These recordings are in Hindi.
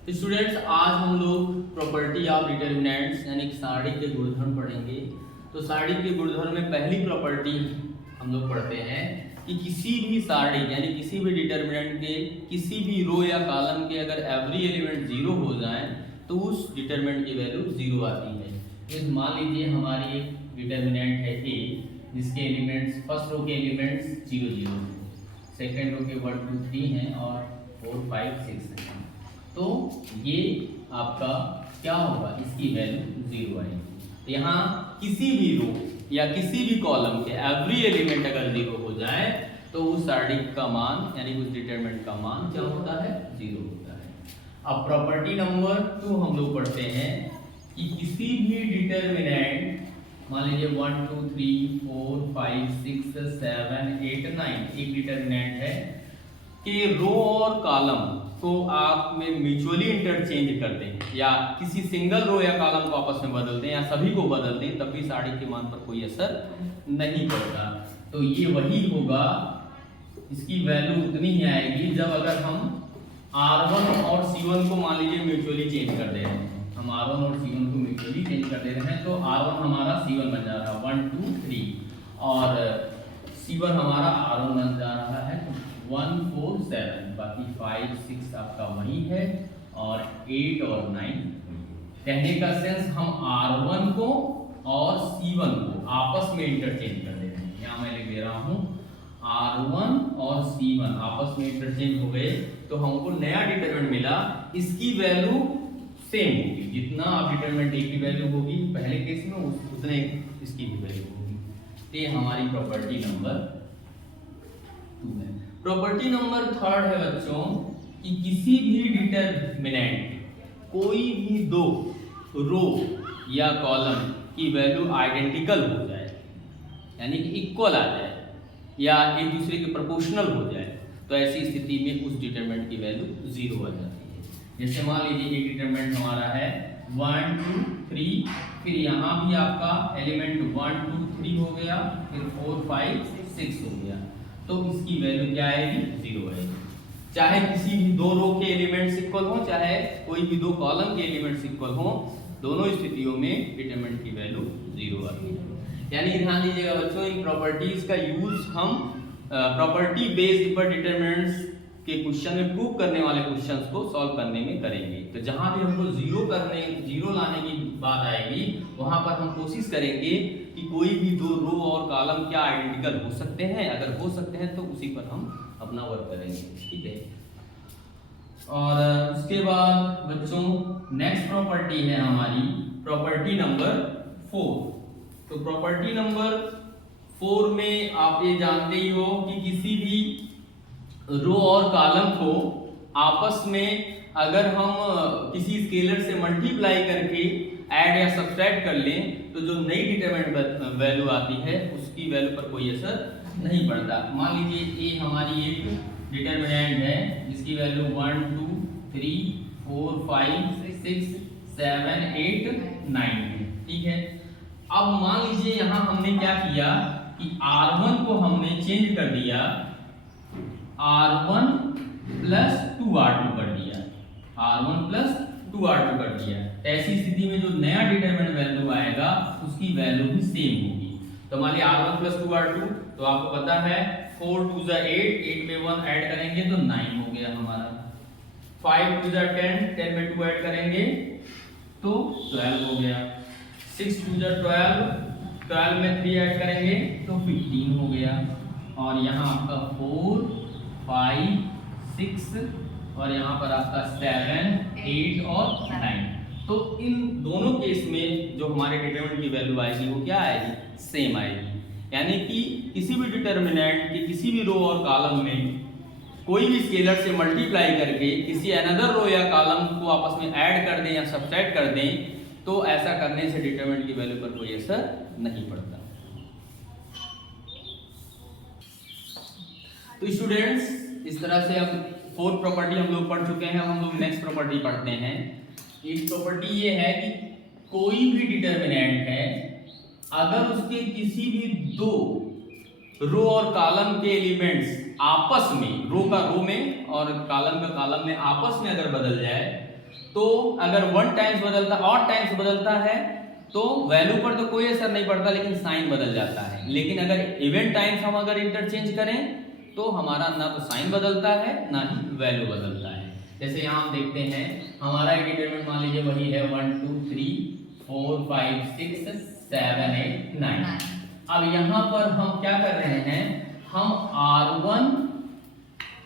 तो स्टूडेंट्स आज हम लोग प्रॉपर्टी ऑफ डिटर्मिनेंट्स यानी कि सारणी के गुणधर्म पढ़ेंगे। तो सारणी के गुणधर्म में पहली प्रॉपर्टी हम लोग पढ़ते हैं कि किसी भी सारणी यानी किसी भी डिटर्मिनेंट के किसी भी रो या कॉलम के अगर एवरी एलिमेंट जीरो हो जाए तो उस डिटर्मिनेंट की वैल्यू जीरो आती है। तो मान लीजिए हमारी एक डिटर्मिनेंट है ए जिसके एलिमेंट्स फर्स्ट रो के एलिमेंट्स 0 0 हैं, सेकेंड रो के 1 2 3 हैं और 4 5 6 हैं। तो ये आपका क्या होगा, इसकी वैल्यू जीरो आएगी। तो यहाँ किसी भी रो या किसी भी कॉलम के एवरी एलिमेंट अगर जीरो हो जाए तो उस सारणी का मान यानी उस डिटरमिनेंट का मान क्या होता है, जीरो होता है। अब प्रॉपर्टी नंबर 2 हम लोग पढ़ते हैं कि किसी भी डिटरमिनेंट मान लीजिए 1 2 3 4 5 6 7 8 9 एक डिटरमिनेंट है कि रो और कॉलम को आप में म्यूचुअली इंटरचेंज कर दें या किसी सिंगल रो या कॉलम को आपस में बदल दें या सभी को बदल दें तब भी सारणी के मान पर कोई असर नहीं पड़ता। तो ये वही होगा, इसकी वैल्यू उतनी ही आएगी जब अगर हम R1 और C1 को मान लीजिए म्यूचुअली चेंज कर दे रहे हैं। हम R1 और C1 को म्यूचुअली चेंज कर दे रहे हैं तो R1 हमारा C1 बन जा रहा है 1 2 3 और C1 हमारा R1 बन जा रहा है 1 4 7, बाकी 5 6 आपका वही है और 8 और 9। कहने का सेंस हम R1 को और C1 को आपस में इंटरचेंज कर देते हैं। यहाँ मैं लिख दे रहा हूँ R1 और C1 आपस में इंटरचेंज हो गए तो हमको नया डिटरमिनेंट मिला, इसकी वैल्यू सेम होगी। जितना आप डिटरमिनेंट ए की वैल्यू होगी पहले केस में उतने इसकी भी वैल्यू होगी। तो ये हमारी प्रॉपर्टी नंबर 2 है। प्रॉपर्टी नंबर 3 है बच्चों कि किसी भी डिटरमिनेंट कोई भी दो रो या कॉलम की वैल्यू आइडेंटिकल हो जाए यानी कि इक्वल आ जाए या एक दूसरे के प्रोपोर्शनल हो जाए तो ऐसी स्थिति में उस डिटरमिनेंट की वैल्यू जीरो आ जाती है। जैसे मान लीजिए एक डिटरमिनेंट हमारा है 1 2 3, फिर यहाँ भी आपका एलिमेंट 1 2 3 हो गया, फिर 4 5 6 हो गया तो इसकी वैल्यू क्या आएगी, जीरो आएगी। चाहे किसी भी दो रो के एलिमेंट्स इक्वल हो चाहे कोई भी दो कॉलम के एलिमेंट्स इक्वल हो, दोनों स्थितियों में डिटरमिनेंट की वैल्यू जीरो आती है। यानी ध्यान दीजिएगा बच्चों, इन प्रॉपर्टीज का यूज हम प्रॉपर्टी बेस्ड पर डिटरमिनेंट्स के क्वेश्चन में प्रूव करने वाले क्वेश्चंस को सॉल्व करने में करेंगे। तो जहां भी हमको जीरो लाने की बात आएगी वहां पर हम कोशिश करेंगे कि कोई भी दो रो और कॉलम क्या आइडेंटिकल हो सकते हैं, अगर हो सकते हैं तो उसी पर हम अपना वर्क करेंगे, ठीक है। और उसके बाद बच्चों नेक्स्ट प्रॉपर्टी है हमारी प्रॉपर्टी नंबर 4। तो प्रॉपर्टी नंबर 4 में आप ये जानते ही हो कि किसी भी रो और कॉलम को आपस में अगर हम किसी स्केलर से मल्टीप्लाई करके ऐड या सब्ट्रैक्ट कर लें तो जो नई डिटरमिनेंट वैल्यू आती है उसकी वैल्यू पर कोई असर नहीं पड़ता। मान लीजिए ये हमारी एक डिटरमिनेंट है जिसकी वैल्यू 1 2 3 4 5 6 7 8 9 है, ठीक है। अब मान लीजिए यहाँ हमने क्या किया कि R1 को हमने चेंज कर दिया, R1 प्लस 2R2 कर दिया, R1 प्लस 2R2 कर दिया। ऐसी स्थिति में जो नया डिटरमिनेंट वैल्यू आएगा उसकी वैल्यू भी सेम होगी। तो मान लिया R1 प्लस 2R2 तो आपको पता है 4 2 8, 8 में 1 ऐड करेंगे तो 9 हो गया हमारा। 5 2 10, 10 में 2 ऐड करेंगे तो 12 हो गया। 6 2 12, 12 में 3 ऐड करेंगे तो 15 हो गया। और यहाँ आपका 4 5 6 और यहाँ पर आपका 7 8 और 9। तो इन दोनों केस में जो हमारे डिटरमिनेंट की वैल्यू आएगी वो क्या आएगी, सेम आएगी। यानी कि किसी भी डिटरमिनेंट की किसी भी रो और कॉलम में कोई भी स्केलर से मल्टीप्लाई करके किसी अनदर रो या कॉलम को आपस में ऐड कर दें या सब्ट्रैक्ट कर दें तो ऐसा करने से डिटरमिनेंट की वैल्यू पर कोई असर नहीं पड़ता। तो स्टूडेंट्स इस तरह से अब 4 प्रॉपर्टी हम लोग पढ़ चुके हैं। हम लोग नेक्स्ट प्रॉपर्टी पढ़ते हैं। एक प्रॉपर्टी ये है कि कोई भी डिटरमिनेंट है अगर उसके किसी भी दो रो और कॉलम के एलिमेंट्स आपस में रो का रो में और कॉलम का कॉलम में आपस में अगर बदल जाए तो अगर 1 टाइम्स बदलता, ऑड टाइम्स बदलता है तो वैल्यू पर तो कोई असर नहीं पड़ता, लेकिन साइन बदल जाता है। लेकिन अगर इवन टाइम्स हम अगर इंटरचेंज करें तो हमारा ना तो साइन बदलता है ना ही वैल्यू बदलता है। जैसे यहाँ हम देखते हैं हमारा डिटरमिनेंट मान लीजिए वही है 1 2 3 4 5 6 7 8 9। अब यहाँ पर हम क्या कर रहे हैं, हम R1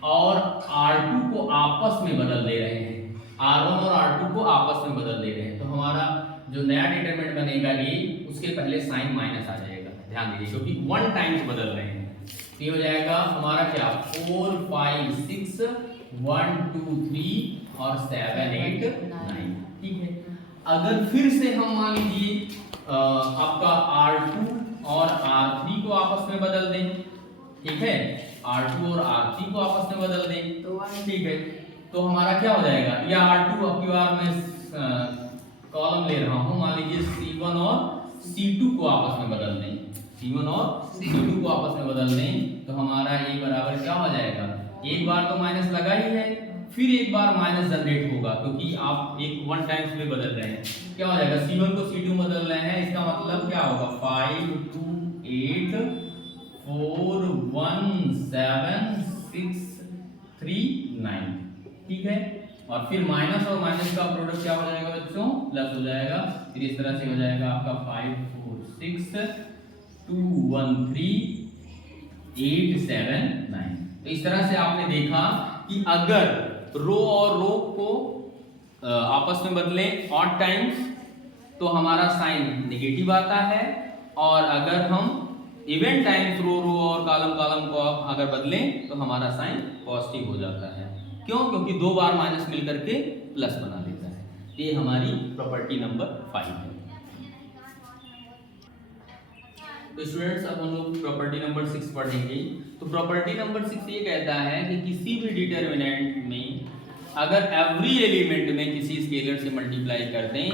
और R2 को आपस में बदल दे रहे हैं, R1 और R2 को आपस में बदल दे रहे हैं। तो हमारा जो नया डिटरमिनेंट बनेगा ये, उसके पहले साइन माइनस आ जाएगा, ध्यान दीजिए, क्योंकि 1 टाइम्स बदल रहे हैं। ये हो जाएगा हमारा क्या 4 5 6 1 2 3 और 7 8 9, ठीक है। अगर फिर से हम मान लीजिए आपका R2 और R3 को आपस में बदल दें, ठीक है, R2 और R3 को आपस में बदल दें, ठीक है, तो हमारा क्या हो जाएगा, या R2 अब की बार मैं कॉलम ले रहा हूं, मान लीजिए C1 और C2 को आपस में बदल दें, C1 और C2 को आपस में बदल दें, तो हमारा ये बराबर क्या हो जाएगा, एक बार तो माइनस लगा ही है, फिर एक बार माइनस जनरेट होगा, क्योंकि आप एक 1 टाइम्स में बदल रहे हैं। क्या हो जाएगा, C1 को C2 बदल रहे हैं, इसका मतलब क्या होगा 5 2 8 4 1 7 6 3 9, ठीक है। और फिर माइनस और माइनस का प्रोडक्ट क्या हो जाएगा बच्चों, प्लस हो जाएगा। फिर इस तरह से हो जाएगा आपका 5 4 6 2 1 3 8 7 9। तो इस तरह से आपने देखा कि अगर रो और रो को आपस में बदलें ऑड टाइम्स तो हमारा साइन नेगेटिव आता है, और अगर हम इवन टाइम्स रो रो और कॉलम कॉलम को अगर बदलें तो हमारा साइन पॉजिटिव हो जाता है। क्यों, क्योंकि 2 बार माइनस मिल करके प्लस बना देता है। ये हमारी प्रॉपर्टी नंबर 5 है। तो स्टूडेंट्स अब हम लोग प्रॉपर्टी नंबर 6 पढ़ेंगे। तो प्रॉपर्टी नंबर 6 ये कहता है कि किसी भी डिटरमिनेंट में अगर एवरी एलिमेंट में किसी स्केलर से मल्टीप्लाई कर दें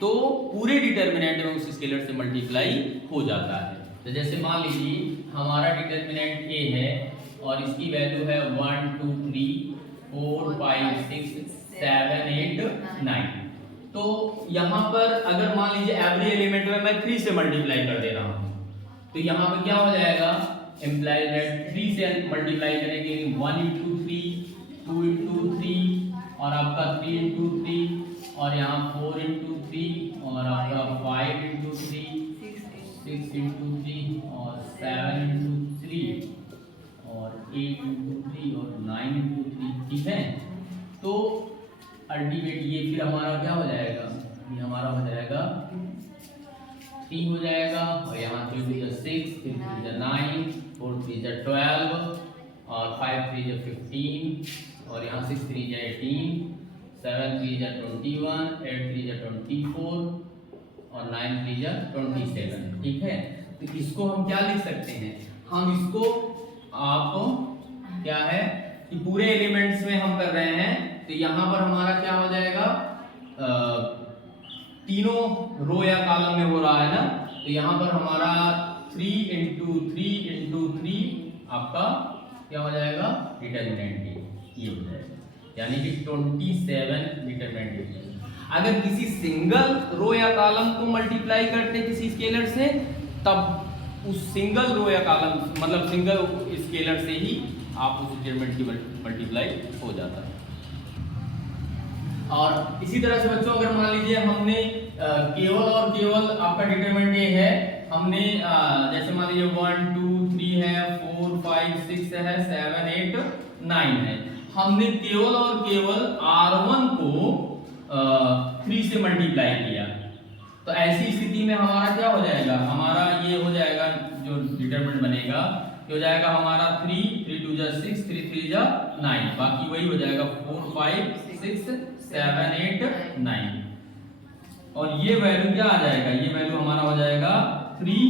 तो पूरे डिटरमिनेंट में उस स्केलर से मल्टीप्लाई हो जाता है। तो जैसे मान लीजिए हमारा डिटरमिनेंट A है और इसकी वैल्यू है 1 2 3 4 5 6 7 8 9। तो यहाँ पर अगर मान लीजिए एवरी एलिमेंट में मैं 3 से मल्टीप्लाई कर दे रहा हूँ, तो यहाँ पे क्या हो जाएगा, इम्प्लाई दैट 3 से मल्टीप्लाई करेंगे 1 into 3 2 into 3 और आपका 3 into 3 और यहाँ 4 into 3 और आपका 5 into 3 6 into 3 और 7 into 3 और 8 into 3 और 9 into 3, ठीक है। तो अल्टीमेट ये फिर हमारा क्या हो जाएगा, ये हमारा हो जाएगा 3 हो जाएगा, और यहाँ 3 3 6 3 3 9 4 3 12 और 5 3 15 और यहाँ 6 3 18 7 3 21 8 3 24 और 9 3 27, ठीक है। तो इसको हम क्या लिख सकते हैं, हम इसको आप क्या है कि पूरे एलिमेंट्स में हम कर रहे हैं, तो यहाँ पर हमारा क्या हो जाएगा, तीनों रो या कॉलम में हो रहा है ना, तो यहाँ पर हमारा 3 into 3 into 3 आपका क्या हो जाएगा, डिटरमिनेंट ये हो जाएगा, यानी कि 27 डिटरमिनेंट। अगर किसी सिंगल रो या कॉलम को मल्टीप्लाई करते किसी स्केलर से, तब उस सिंगल रो या कॉलम मतलब सिंगल स्केलर से ही आप उस डिटरमिनेंट की मल्टीप्लाई हो जाता है। और इसी तरह से बच्चों अगर मान लीजिए हमने केवल और केवल आपका डिटरमिनेंट ये है, हमने जैसे मान लीजिए 1 2 3 है 4 5 6 है 7 8 9 है, हमने केवल और केवल R1 को 3 से मल्टीप्लाई किया, तो ऐसी स्थिति में हमारा क्या हो जाएगा, हमारा ये हो जाएगा जो डिटरमिनेंट बनेगा ये हो जाएगा हमारा 3 3 2 6 3 3 9, बाकी वही हो जाएगा 4 5 6 7 8 9, और ये वैल्यू क्या आ जाएगा, ये वैल्यू हमारा हो जाएगा 3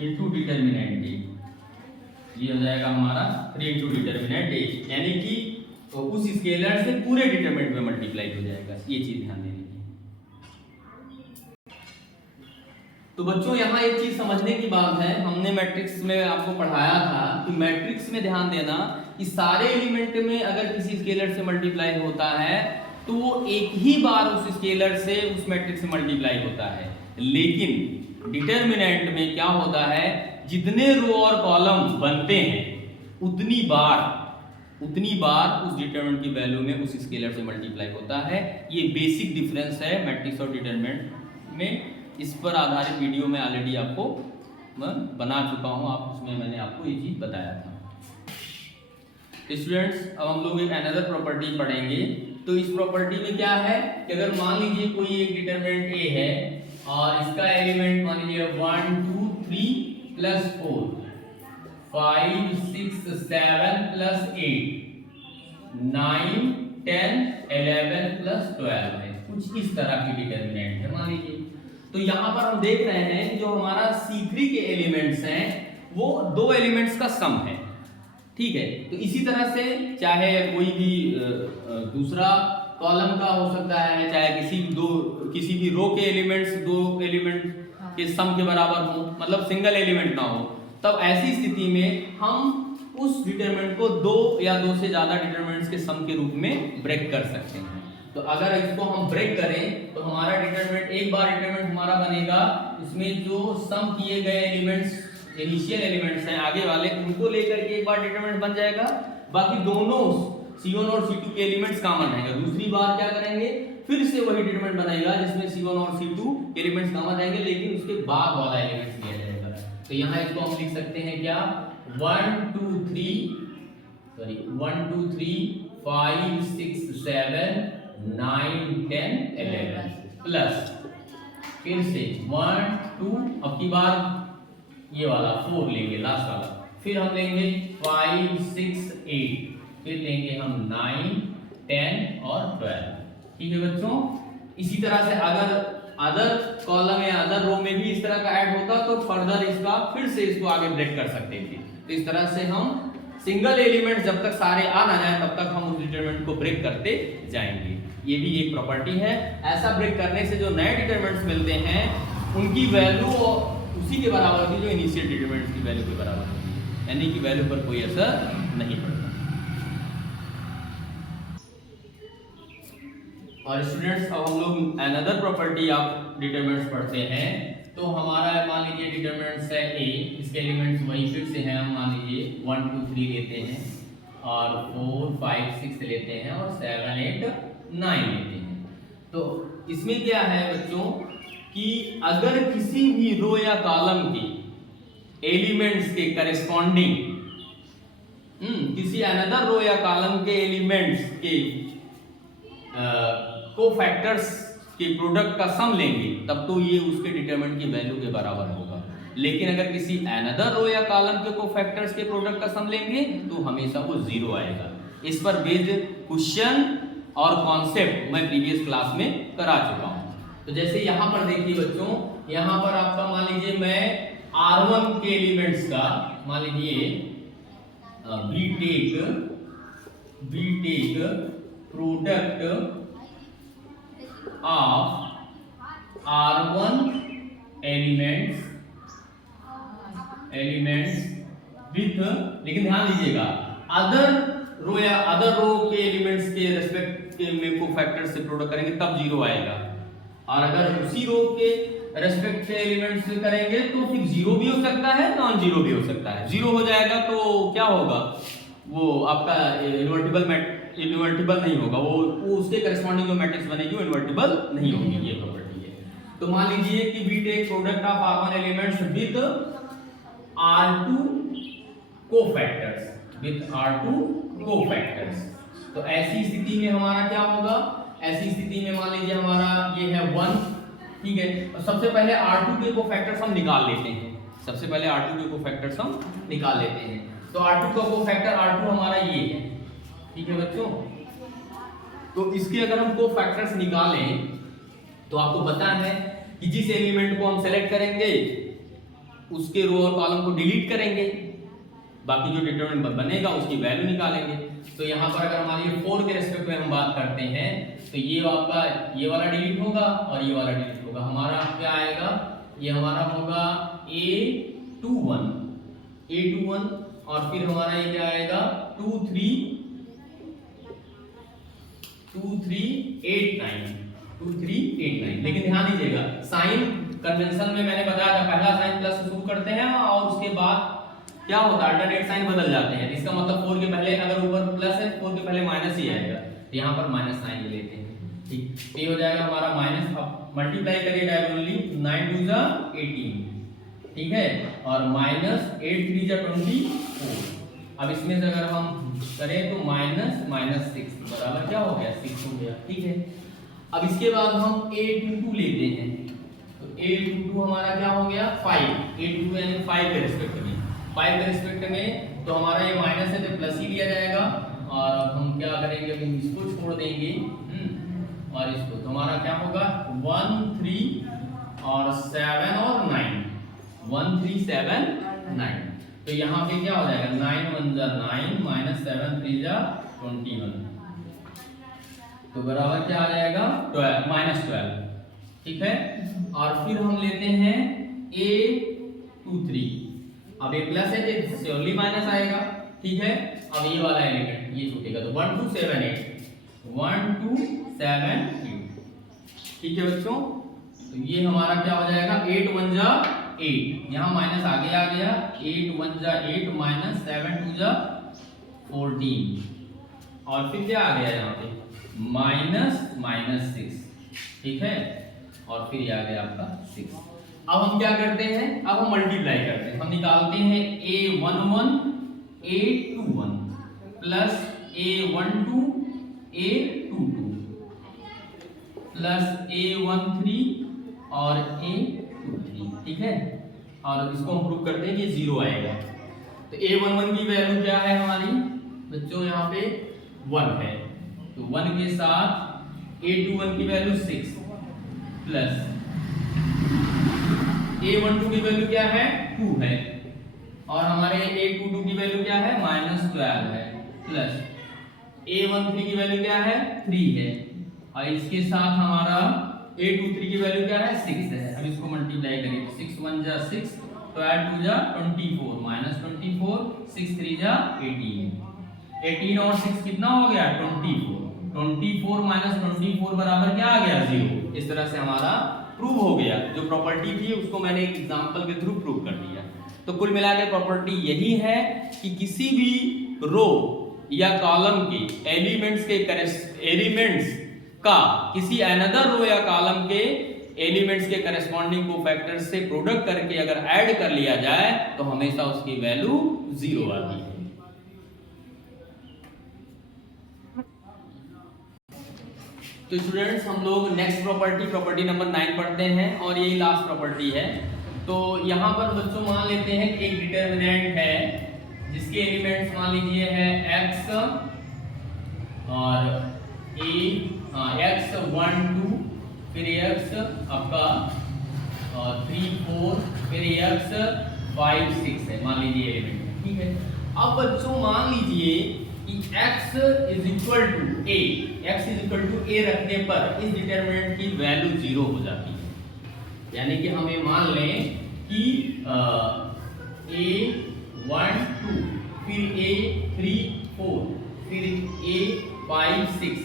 इंटू डिटरमिनेंट ए, ये हो जाएगा हमारा 3 इंटू डिटरमिनेंट ए, यानी कि तो उस स्केलर से पूरे डिटरमिनेंट में मल्टीप्लाई हो जाएगा। ये चीज ध्यान देनी है। तो बच्चों यहाँ एक चीज समझने की बात है, हमने मैट्रिक्स में आपको पढ़ाया था कि मैट्रिक्स में ध्यान देना कि सारे एलिमेंट में अगर किसी स्केलर से मल्टीप्लाई होता है तो वो एक ही बार उस स्केलर से उस मैट्रिक्स से मल्टीप्लाई होता है। लेकिन डिटर्मिनेंट में क्या होता है, जितने रो और कॉलम बनते हैं उतनी बार उस डिटरमिनेंट की वैल्यू में उस स्केलर से मल्टीप्लाई होता है। ये बेसिक डिफरेंस है मैट्रिक्स और डिटरमिनेंट में। इस पर आधारित वीडियो में ऑलरेडी आपको मैं बना चुका हूँ, आप उसमें मैंने आपको ये चीज़ बताया था। स्टूडेंट्स, अब हम लोग एक अनदर प्रॉपर्टी पढ़ेंगे। तो इस प्रॉपर्टी में क्या है कि अगर मान लीजिए कोई एक डिटरमिनेंट ए है और इसका एलिमेंट मान लीजिए 1 2 3 प्लस 4 5 6 7 प्लस 8 9 10 11 प्लस 12 है, कुछ इस तरह की डिटरमिनेंट है मान लीजिए। तो यहाँ पर हम देख रहे हैं जो हमारा C3 के एलिमेंट्स हैं वो दो एलिमेंट्स का सम है, ठीक है। तो इसी तरह से चाहे कोई भी दूसरा कॉलम का हो सकता है, चाहे किसी भी रो के एलिमेंट्स दो एलिमेंट के सम के बराबर हो, मतलब सिंगल एलिमेंट ना हो, तब ऐसी स्थिति में हम उस डिटरमिनेंट को दो या दो से ज्यादा डिटरमिनेंट्स के सम के रूप में ब्रेक कर सकते हैं। तो अगर इसको हम ब्रेक करें तो हमारा डिटरमिनेंट, एक बार डिटरमिनेंट हमारा बनेगा, उसमें जो सम किए गए एलिमेंट्स इनिशियल एलिमेंट्स हैं आगे वाले, उनको लेकर के एक बार डिटरमिनेंट बन जाएगा। बाकी दोनों C1 और C2 के एलिमेंट्स कॉमन रहेंगे। दूसरी बार क्या करेंगे, फिर से वही डिटरमिनेंट बनेगा जिसमें C1 और C2 एलिमेंट्स कॉमन रहेंगे, लेकिन उसके बाद वाला एलिमेंट्स लिया जाएगा। तो यहाँ इसको हम लिख सकते हैं क्या, 1 2 3 5 6 7 9 10 11 प्लस फिर से 1 2, अब की बार ये वाला 4 लेंगे लास्ट वाला, फिर हम लेंगे 5 6 8, फिर लेंगे हम 9 10 और 12, ठीक है बच्चों। इसी तरह से अगर अदर कॉलम या अदर रो में भी इस तरह का ऐड होता तो फर्दर इसका फिर से इसको आगे ब्रेक कर सकते थे। तो इस तरह से हम सिंगल एलिमेंट जब तक सारे आ ना जाए तब तक हम उस डिटरमिनेंट को ब्रेक करते जाएंगे। ये भी एक प्रॉपर्टी है। ऐसा ब्रेक करने से जो नए डिटरमिनेंट्स मिलते हैं उनकी वैल्यू उसी के बराबर की जो इनिशियल डिटरमिनेंट्स की वैल्यू के बराबर होती है, यानी कि वैल्यू पर कोई असर नहीं पड़ता। और स्टूडेंट्स, अब हम लोग अनदर प्रॉपर्टी ऑफ डिटरमिनेंट्स पढ़ते हैं। तो हमारा मान लीजिए डिटरमिनेंट्स है A, इसके एलिमेंट्स वही फिर से हैं, हम मान लीजिए 1 2 3 लेते हैं और 4 5 6 लेते हैं और 7 8 9 लेते हैं। तो इसमें क्या है बच्चों कि अगर किसी भी रो या कॉलम के एलिमेंट्स के करेस्पॉन्डिंग किसी अनदर रो या कॉलम के एलिमेंट्स के कोफैक्टर्स के प्रोडक्ट का सम लेंगे तब तो ये उसके डिटरमिनेंट की वैल्यू के बराबर होगा। लेकिन अगर किसी अनदर रो या कॉलम के कोफैक्टर्स के प्रोडक्ट का सम लेंगे तो हमेशा वो 0 आएगा। इस पर बेस्ड क्वेश्चन और कॉन्सेप्ट मैं प्रीवियस क्लास में करा चुका हूं। तो जैसे यहाँ पर देखिए बच्चों, यहाँ पर आपका मान लीजिए मैं R1 के एलिमेंट्स का मान लीजिए be take product of R1 elements with, लेकिन ध्यान दीजिएगा अदर रो या अदर रो के एलिमेंट्स के रेस्पेक्ट के में को फैक्टर से प्रोडक्ट करेंगे तब 0 आएगा। और अगर उसी रो के रेस्पेक्ट के एलिमेंट्स से करेंगे तो फिर 0 भी हो सकता है, नॉन 0 भी हो सकता है। 0 हो जाएगा तो क्या होगा, वो आपका इन्वर्टिबल नहीं होगा, वो उसके करस्पॉन्डिंग जो मैट्रिक्स बनेगी वो इन्वर्टिबल नहीं होगी। ये प्रॉपर्टी है। तो मान लीजिए कि we take product of R1 elements with R2 cofactors, तो ऐसी स्थिति में हमारा क्या होगा, ऐसी स्थिति में मान लीजिए हमारा ये है 1, ठीक है। तो सबसे पहले R2 के कोफैक्टर्स हम निकाल लेते हैं, तो R2 का कोफैक्टर R2 हमारा ये है, ठीक है बच्चों। तो इसके अगर हम कोफैक्टर्स निकालें तो आपको पता है कि जिस एलिमेंट को हम सेलेक्ट करेंगे उसके रो और कॉलम को डिलीट करेंगे, बाकी जो डिटरमिनेंट बनेगा उसकी वैल्यू निकालेंगे। तो यहाँ पर अगर हमारी 4 के रेस्पेक्ट में हम बात करते हैं तो ये आपका ये वाला डिलीट होगा और ये वाला डिलीट होगा। हमारा क्या आएगा, ये हमारा होगा A21 और फिर हमारा ये क्या आएगा 2 3 2389 लेकिन ध्यान दीजिएगा साइन कन्वेंशन में मैंने बताया था पहला साइन प्लस से शुरू करते हैं और उसके बाद क्या होता है अल्टरनेट साइन बदल जाते हैं। इसका मतलब 4 के पहले अगर ऊपर प्लस है 4 के पहले माइनस ही आएगा, तो यहाँ पर माइनस साइन लेते हैं। ठीक, तो ये हो जाएगा हमारा माइनस, अब मल्टीप्लाई करिए डायगोनली 9 2 जा 18, ठीक है, और माइनस 8 3 जा 24। अब इसमें से अगर हम करें तो माइनस माइनस 6 बराबर क्या हो गया 6 हो गया। ठीक है, अब इसके बाद हम a22 लेते हैं, तो a22 हमारा क्या हो गया 5, a22 यानी 5 के रिस्पेक्ट में, 5 के रिस्पेक्ट में तो हमारा ये माइनस है तो प्लस ही लिया जाएगा। और अब हम क्या करेंगे, अब इसको छोड़ देंगे और इसको, तो हमारा क्या होगा 1 3 और 7 और 9, 1 3 7 9। तो यहाँ पे क्या हो जाएगा 9 1 जा 9 माइनस 7 3 जा 21, तो बराबर क्या आ जाएगा 12 माइनस 12। ठीक है, और फिर हम लेते हैं a23, अब ये प्लस है तो श्योरली माइनस आएगा। ठीक है, अब ये वाला एलिमेंट ये छूटेगा, तो 1 2 7 8 1 2 7 8। ठीक है बच्चों, तो ये हमारा क्या हो जाएगा 8 1 जा 8, यहाँ माइनस आगे आ गया 8 1 जा 8 माइनस 7 2 जा 14, और फिर क्या आ गया यहाँ पे माइनस माइनस 6। ठीक है, और फिर ये आ गया आपका 6। अब हम क्या करते हैं, अब हम मल्टीप्लाई करते हैं, हम निकालते हैं a11 a21 plus a12 a22 plus a13 और a23। ठीक है, और इसको हम प्रूव करते हैं कि 0 आएगा। तो a11 की वैल्यू क्या है हमारी बच्चों, यहाँ पे 1 है, तो 1 के साथ a21 की वैल्यू 6 प्लस a12 की वैल्यू क्या है 2 है, और हमारे a22 की वैल्यू क्या है -12 है, प्लस a13 की वैल्यू क्या है 3 है, और इसके साथ हमारा a23 की वैल्यू क्या है 6 है। अब इसको मल्टीप्लाई करें, 6 1 जा 6 12 2 जा 24 -24 6 3 जा 18, 18 और 6 कितना हो गया 24, 24 -24 बराबर क्या आ गया 0। इस तरह से हमारा प्रूव हो गया, जो प्रॉपर्टी थी उसको मैंने एक एग्जांपल के थ्रू प्रूव कर दिया। तो कुल मिलाकर प्रॉपर्टी यही है कि किसी भी रो या कॉलम के एलिमेंट्स का किसी अनदर रो या कॉलम के एलिमेंट्स के करस्पॉन्डिंग कोफैक्टर से प्रोडक्ट करके अगर ऐड कर लिया जाए तो हमेशा उसकी वैल्यू 0 आती है। तो स्टूडेंट्स हम लोग नेक्स्ट प्रॉपर्टी नंबर 9 पढ़ते हैं, और यही लास्ट प्रॉपर्टी है। तो यहाँ पर बच्चों मान लेते हैं कि एक डिटरमिनेंट है जिसके एलिमेंट्स मान लीजिए है x और x 1 2 फिर x आपका 3 4 फिर x 5 6 है, मान लीजिए एलिमेंट। ठीक है, अब बच्चों मान लीजिए कि x is equal to a रखने पर इस डिटरमिनेंट की वैल्यू 0 हो जाती है। यानी कि हम ये मान लें कि a1 2 फिर a3 4 फिर a5 6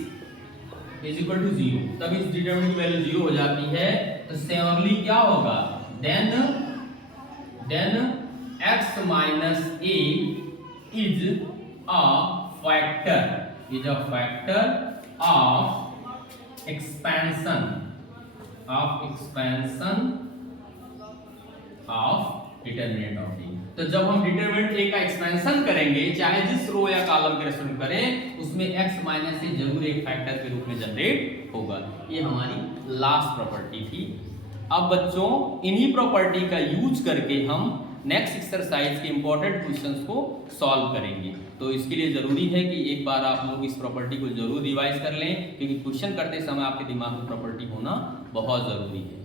इज इक्वल टू 0, तब इस डिटरमिनेंट की वैल्यू 0 हो जाती है। तो श्योरली क्या होगा, then x minus a is a factor of expansion of determinant of D। तो जब हम डिटरमिनेंट A का एक्सपेंशन करेंगे, चाहे जिस रो या कॉलम के रेस्पेक्ट करें, उसमें x माइनस से जरूर एक फैक्टर के रूप में जनरेट होगा। ये हमारी लास्ट प्रॉपर्टी थी। अब बच्चों इन्हीं प्रॉपर्टी का यूज करके हम नेक्स्ट एक्सरसाइज के इंपॉर्टेंट क्वेश्चंस को सॉल्व करेंगे। तो इसके लिए ज़रूरी है कि एक बार आप लोग इस प्रॉपर्टी को जरूर रिवाइज कर लें, क्योंकि क्वेश्चन करते समय आपके दिमाग में प्रॉपर्टी होना बहुत ज़रूरी है।